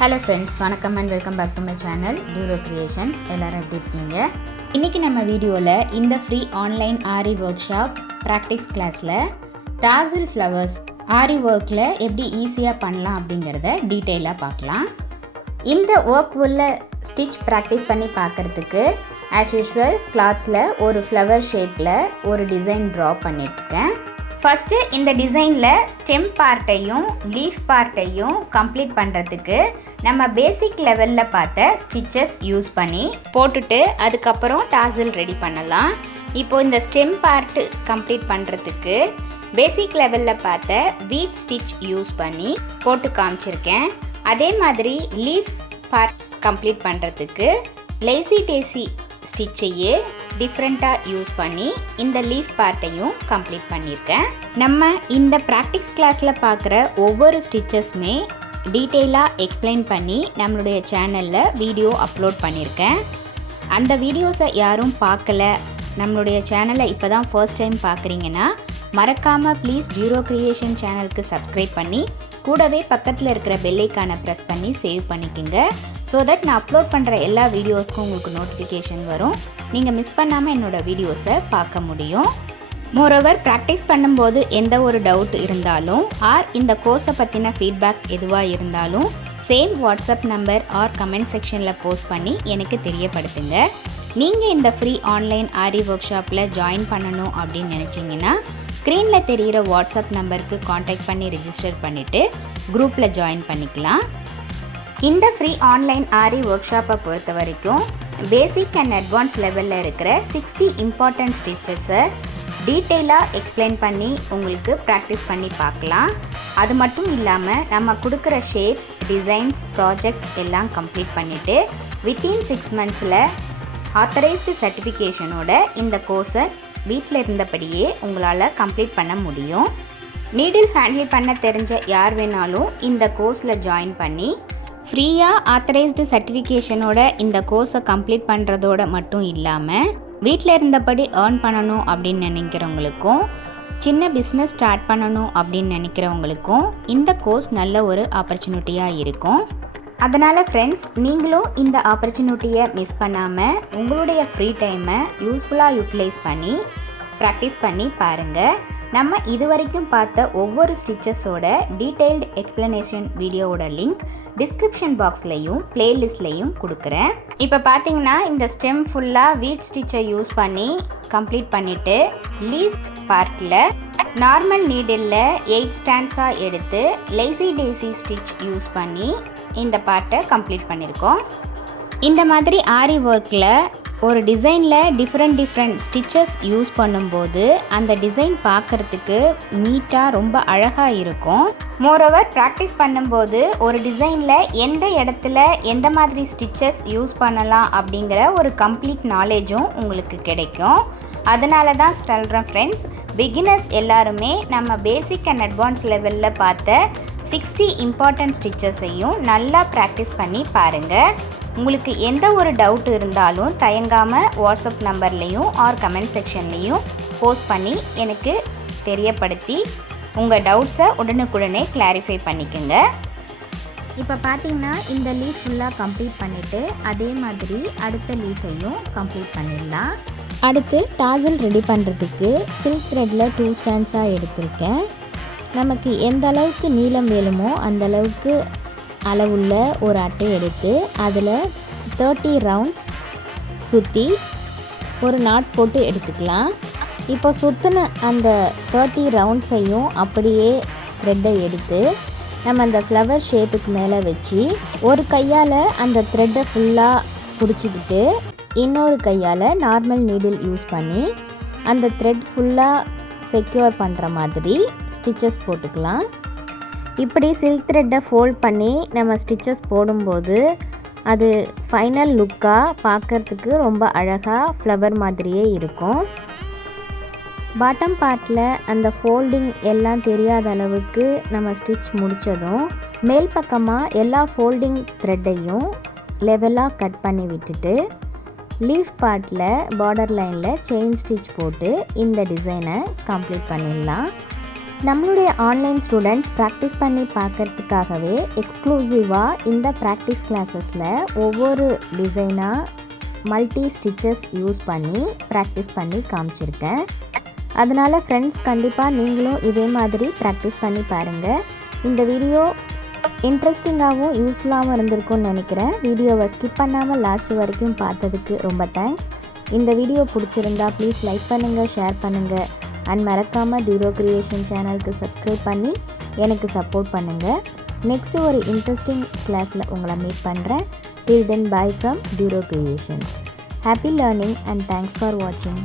Hello friends, வணக்கம் and welcome back to my channel Aari Creations. எல்லாரும் எப்படி இருக்கீங்க? இன்னைக்கு நம்ம வீடியோல இந்த free online Aari work shop practice கிளாஸ்ல tassel flowers ஆரி ஒர்க்ல எப்படி ஈஸியா பண்ணலாம் அப்படிங்கறத டீடைலா பார்க்கலாம். இந்த ஒர்க் உள்ள ஸ்டிட்ச் பிராக்டிஸ் பண்ணி பார்க்கிறதுக்கு as usual clothல ஒரு flower shapeல ஒரு டிசைன் draw பண்ணிட்டேன். ஃபர்ஸ்ட் இந்த டிசைன்ல ஸ்டெம் பார்ட்டையும் லீஃப் பார்ட்டையும் கம்ப்ளீட் பண்றதுக்கு நம்ம பேசிக் லெவல்ல பார்த்த ஸ்டிச்சஸ் யூஸ் பண்ணி போட்டுட்டு அதுக்கப்புறம் டாசல் ரெடி பண்ணலாம். இப்போ இந்த ஸ்டெம் பார்ட் கம்ப்ளீட் பண்றதுக்கு பேசிக் லெவல்ல பார்த்த பீட் ஸ்டிச் யூஸ் பண்ணி போட்டு காமிச்சிருக்கேன். அதே மாதிரி லீஃப் பார்ட் கம்ப்ளீட் பண்றதுக்கு லேசி டேசி ஸ்டிச்சையே டிஃப்ரெண்ட்டாக யூஸ் பண்ணி இந்த லீஃப் பார்ட்டையும் கம்ப்ளீட் பண்ணியிருக்கேன். நம்ம இந்த ப்ராக்டிஸ் கிளாஸில் பார்க்குற ஒவ்வொரு ஸ்டிச்சஸுமே டீட்டெயிலாக எக்ஸ்பிளைன் பண்ணி நம்மளுடைய சேனலில் வீடியோ அப்லோட் பண்ணியிருக்கேன். அந்த வீடியோஸை யாரும் பார்க்கல, நம்மளுடைய சேனலை இப்போ தான் ஃபர்ஸ்ட் டைம் பார்க்குறீங்கன்னா மறக்காமல் ப்ளீஸ் ஜீரோ கிரியேஷன் சேனலுக்கு சப்ஸ்கிரைப் பண்ணி கூடவே பக்கத்தில் இருக்கிற பெல் ஐக்கானை ப்ரெஸ் பண்ணி சேவ் பண்ணிக்கோங்க. ஸோ தட் நான் அப்லோட் பண்ணுற எல்லா வீடியோஸ்க்கும் உங்களுக்கு நோட்டிஃபிகேஷன் வரும். நீங்கள் மிஸ் பண்ணாமல் என்னோடய வீடியோஸை பார்க்க முடியும். மோரோவர் ப்ராக்டிஸ் பண்ணும்போது எந்த ஒரு டவுட் இருந்தாலும் ஆர் இந்த கோர்ஸை பற்றின ஃபீட்பேக் எதுவாக இருந்தாலும் same WhatsApp number or comment செக்ஷனில் போஸ்ட் பண்ணி எனக்கு தெரியப்படுத்துங்க. நீங்கள் இந்த ஃப்ரீ ஆன்லைன் ஆரி ஒர்க் ஷாப்பில் ஜாயின் பண்ணணும் அப்படின்னு நினச்சிங்கன்னா ஸ்க்ரீனில் தெரிகிற வாட்ஸ்அப் நம்பருக்கு காண்டாக்ட் பண்ணி ரிஜிஸ்டர் பண்ணிவிட்டு குரூப்பில் ஜாயின் பண்ணிக்கலாம். இந்த ஃப்ரீ ஆன்லைன் ஆரி ஒர்க் ஷாப்பை பொறுத்த வரைக்கும் பேசிக் அண்ட் அட்வான்ஸ் லெவலில் இருக்கிற 60 இம்பார்ட்டன்ட் ஸ்டிச்சஸை டீட்டெயிலாக எக்ஸ்பிளைன் பண்ணி உங்களுக்கு ப்ராக்டிஸ் பண்ணி பார்க்கலாம். அது மட்டும் இல்லாமல் நம்ம கொடுக்குற ஷேப்ஸ், டிசைன்ஸ், ப்ராஜெக்ட்ஸ் எல்லாம் கம்ப்ளீட் பண்ணிவிட்டு வித்தின் 6 மந்த்ஸில் ஆத்தரைஸ்டு சர்டிஃபிகேஷனோட இந்த கோர்ஸை வீட்டில் இருந்தபடியே உங்களால் கம்ப்ளீட் பண்ண முடியும். நீடில் ஹேண்டில் பண்ண தெரிஞ்ச யார் வேணாலும் இந்த கோர்ஸில் ஜாயின் பண்ணி ஃப்ரீயாக ஆத்தரைஸ்டு சர்டிஃபிகேஷனோட இந்த கோர்ஸை கம்ப்ளீட் பண்ணுறதோட மட்டும் இல்லாமல் வீட்டில் இருந்தபடி ஏர்ன் பண்ணணும் அப்படின்னு நினைக்கிறவங்களுக்கும் சின்ன பிஸ்னஸ் ஸ்டார்ட் பண்ணணும் அப்படின்னு நினைக்கிறவங்களுக்கும் இந்த கோர்ஸ் நல்ல ஒரு ஆப்பர்ச்சுனிட்டியாக இருக்கும். அதனால் ஃப்ரெண்ட்ஸ், நீங்களும் இந்த ஆப்பர்ச்சுனிட்டியை மிஸ் பண்ணாமல் உங்களுடைய ஃப்ரீ டைமை யூஸ்ஃபுல்லாக யூட்டிலைஸ் பண்ணி ப்ராக்டிஸ் பண்ணி பாருங்கள். நம்ம இது வரைக்கும் பார்த்த ஒவ்வொரு ஸ்டிச்சஸோட டீட்டெயில்டு எக்ஸ்ப்ளனேஷன் வீடியோவோட லிங்க் டிஸ்கிரிப்ஷன் பாக்ஸ்லையும் பிளேலிஸ்ட்லையும் கொடுக்குறேன். இப்போ பார்த்தீங்கன்னா இந்த ஸ்டெம் ஃபுல்லாக வீட் ஸ்டிச்சை யூஸ் பண்ணி கம்ப்ளீட் பண்ணிவிட்டு லீஃப் பார்ட்டில் நார்மல் நீடிலில் 8 ஸ்டாண்ட்ஸாக எடுத்து லேசி டேசி ஸ்டிச் யூஸ் பண்ணி இந்த பார்ட்டை கம்ப்ளீட் பண்ணியிருக்கோம். இந்த மாதிரி ஆரி ஒர்க்கில் ஒரு டிசைனில் டிஃப்ரெண்ட் ஸ்டிச்சஸ் யூஸ் பண்ணும்போது அந்த டிசைன் பார்க்குறதுக்கு நீட்டாக ரொம்ப அழகாக இருக்கும். மோரோவர் ப்ராக்டிஸ் பண்ணும்போது ஒரு டிசைனில் எந்த இடத்துல எந்த மாதிரி ஸ்டிச்சஸ் யூஸ் பண்ணலாம் அப்படிங்கிற ஒரு கம்ப்ளீட் நாலேஜும் உங்களுக்கு கிடைக்கும். அதனால தான் சொல்கிறேன் ஃப்ரெண்ட்ஸ், பிகினர்ஸ் எல்லாருமே நம்ம பேசிக் அண்ட் அட்வான்ஸ் லெவலில் பார்த்த 60 இம்பார்ட்டன்ட் ஸ்டிச்சஸையும் நல்லா ப்ராக்டிஸ் பண்ணி பாருங்கள். உங்களுக்கு எந்த ஒரு டவுட் இருந்தாலும் தயங்காமல் வாட்ஸ்அப் நம்பர்லேயும் ஆர் கமெண்ட் செக்ஷன்லேயும் போஸ்ட் பண்ணி எனக்கு தெரியப்படுத்தி உங்கள் டவுட்ஸை உடனுக்குடனே கிளாரிஃபை பண்ணிக்கோங்க. இப்போ பார்த்தீங்கன்னா இந்த லீஃப் ஃபுல்லாக கம்ப்ளீட் பண்ணிவிட்டு அதே மாதிரி அடுத்த லீஃபையும் கம்ப்ளீட் பண்ணிடலாம். அடுத்து டாசல் ரெடி பண்ணுறதுக்கு சில்க் த்ரெட்டில் 2 ஸ்டாண்ட்ஸாக எடுத்திருக்கேன். நமக்கு எந்த அளவுக்கு நீளம் வேணுமோ அந்த அளவுக்கு அளவுள்ள ஒரு அட்டை எடுத்து அதில் 30 ரவுண்ட்ஸ் சுற்றி ஒரு நாட் போட்டு எடுத்துக்கலாம். இப்போ சுற்றின அந்த 30 ரவுண்ட்ஸையும் அப்படியே த்ரெட்டை எடுத்து நம்ம அந்த ஃப்ளவர் ஷேப்புக்கு மேலே வச்சு ஒரு கையால் அந்த த்ரெட்டை ஃபுல்லாக பிடிச்சிக்கிட்டு இன்னொரு கையால் நார்மல் நீடில் யூஸ் பண்ணி அந்த த்ரெட் ஃபுல்லாக செக்யூர் பண்ணுற மாதிரி ஸ்டிச்சஸ் போட்டுக்கலாம். இப்படி சில்க் த்ரெட்டை ஃபோல்ட் பண்ணி நம்ம ஸ்டிச்சஸ் போடும்போது அது ஃபைனல் லுக்காக பார்க்குறதுக்கு ரொம்ப அழகாக ஃப்ளவர் மாதிரியே இருக்கும். பாட்டம் பார்ட்டில் அந்த ஃபோல்டிங் எல்லாம் தெரியாத அளவுக்கு நம்ம ஸ்டிச் முடித்ததும் மேல் பக்கமாக எல்லா ஃபோல்டிங் த்ரெட்டையும் லெவலாக கட் பண்ணி விட்டுட்டு லீஃப் பார்ட்டில் பார்டர் லைனில் செயின் ஸ்டிச் போட்டு இந்த டிசைனை கம்ப்ளீட் பண்ணிடலாம். நம்மளுடைய ஆன்லைன் ஸ்டூடெண்ட்ஸ் ப்ராக்டிஸ் பண்ணி பார்க்கறதுக்காகவே எக்ஸ்க்ளூசிவாக இந்த ப்ராக்டிஸ் கிளாஸஸில் ஒவ்வொரு டிசைனாக மல்டி ஸ்டிச்சஸ் யூஸ் பண்ணி ப்ராக்டிஸ் பண்ணி காமிச்சிருக்கேன். அதனால் ஃப்ரெண்ட்ஸ் கண்டிப்பாக நீங்களும் இதே மாதிரி ப்ராக்டிஸ் பண்ணி பாருங்கள். இந்த வீடியோ இன்ட்ரெஸ்டிங்காகவும் யூஸ்ஃபுல்லாகவும் இருந்திருக்கும்னு நினைக்கிறேன். வீடியோவை ஸ்கிப் பண்ணாமல் லாஸ்ட் வரைக்கும் பார்த்ததுக்கு ரொம்ப தேங்க்ஸ். இந்த வீடியோ பிடிச்சிருந்தா ப்ளீஸ் லைக் பண்ணுங்கள், ஷேர் பண்ணுங்கள் அண்ட் மறக்காமல் டியூரோ கிரியேஷன் சேனலுக்கு சப்ஸ்கிரைப் பண்ணி எனக்கு சப்போர்ட் பண்ணுங்கள். நெக்ஸ்ட்டு ஒரு இன்ட்ரெஸ்டிங் கிளாஸில் உங்களை மீட் பண்ணுறேன். Till then, bye from Duro Creations. Happy learning and thanks for watching.